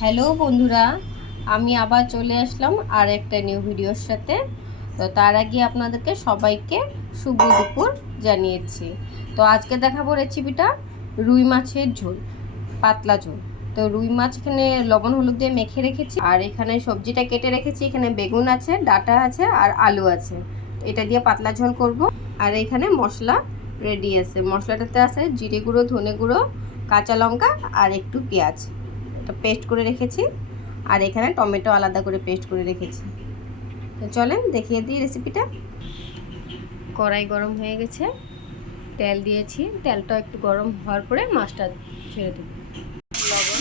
Hello বন্ধুরা, আমি আবার চলে আসলাম আর একটা নিউ ভিডিওর সাথে। তো তার আগে আপনাদেরকে সবাইকে শুভ দুপুর জানিয়েছি। তো আজকে দেখাবো রেসিপিটা রুই মাছের ঝোল, পাতলা ঝোল। তো রুই মাছ এখানে লবণ হলুদ দিয়ে মেখে রেখেছি, আর এখানে সবজিটা কেটে রেখেছি। এখানে বেগুন আছে, ডাঁটা আছে আর আলু আছে। এটা দিয়ে পাতলা ঝোল করব। আর এখানে মশলা রেডি আছে। মশলাটাতে আছে জিরে গুঁড়ো, ধনে গুঁড়ো, কাঁচা লঙ্কা আর একটু পেঁয়াজ, এটা পেস্ট করে রেখেছি। আর এখানে টমেটো আলাদা করে পেস্ট করে রেখেছি। তো চলেন দেখিয়ে দিই রেসিপিটা। কড়াই গরম হয়ে গেছে, তেল দিয়েছি। তেলটা একটু গরম হওয়ার পরে মাছটা ছেড়ে দেব। লবণ,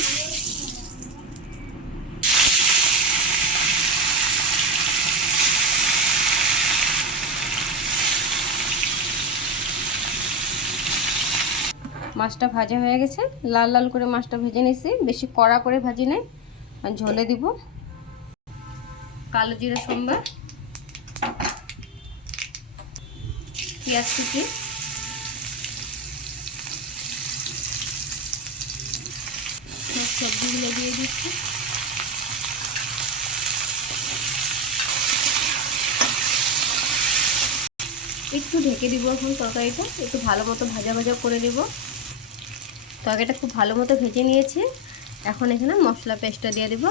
মাছটা ভাজা হয়ে গেছে। লাল লাল করে মাছটা ভেজে নিয়েছি, বেশি কড়া করে ভাজি নেই। ঝোলে দিব কালো জিরা সম্বার, পেঁয়াজ কুচি, সবজিগুলো দিয়ে দিচ্ছি। একটু ঢেকে দিব। এখন তরকারিটা একটু ভালো মতো ভাজা ভাজা করে নেব। তরকারিটা খুব ভালো মতো ভেজে নিয়েছি। এখন এখানে মশলা পেস্টটা দিয়ে দেব।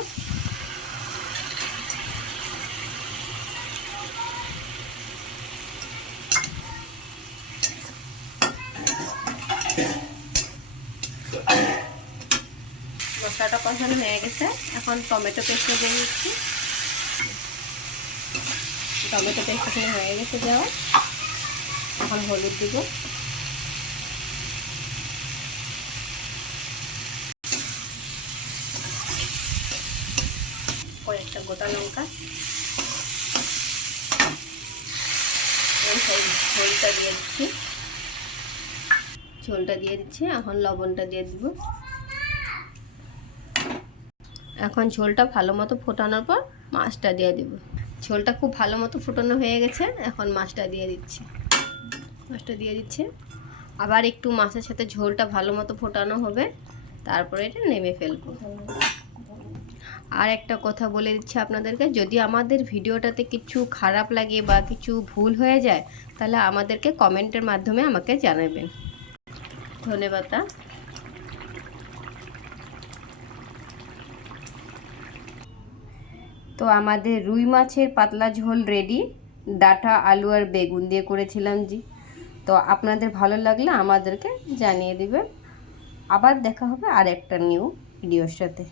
মশলাটা কষানো হয়ে গেছে। এখন টমেটো পেস্টটা দিয়ে দিচ্ছি। টমেটো পেস্ট এখানে হয়ে গেছে দেওয়া। এখন হলুদ দিব, কয়েকটা গোটা লঙ্কা, ঝোলটা দিয়ে দিচ্ছি। ঝোলটা দিয়ে দিচ্ছি। এখন লবণটা দিয়ে দিব। এখন ঝোলটা ভালো মতো ফোটানোর পর মাছটা দিয়ে দিব। ঝোলটা খুব ভালো মতো ফোটানো হয়ে গেছে। এখন মাছটা দিয়ে দিচ্ছি। মাছটা দিয়ে দিচ্ছি। আবার একটু মাছের সাথে ঝোলটা ভালো মতো ফোটানো হবে, তারপরে এটা নেমে ফেলবো। আর একটা কথা বলে দিচ্ছি আপনাদেরকে, যদি আমাদের ভিডিওটাতে কিছু খারাপ লাগে বা কিছু ভুল হয়ে যায়, তাহলে আমাদেরকে কমেন্টের মাধ্যমে আমাকে জানাবেন। ধন্যবাদ। তো আমাদের রুই মাছের পাতলা ঝোল রেডি। ডাঁটা, আলু আর বেগুন দিয়ে করেছিলাম জি। তো আপনাদের ভালো লাগলে আমাদেরকে জানিয়ে দিবেন। আবার দেখা হবে আর একটা নিউ ভিডিওর সাথে।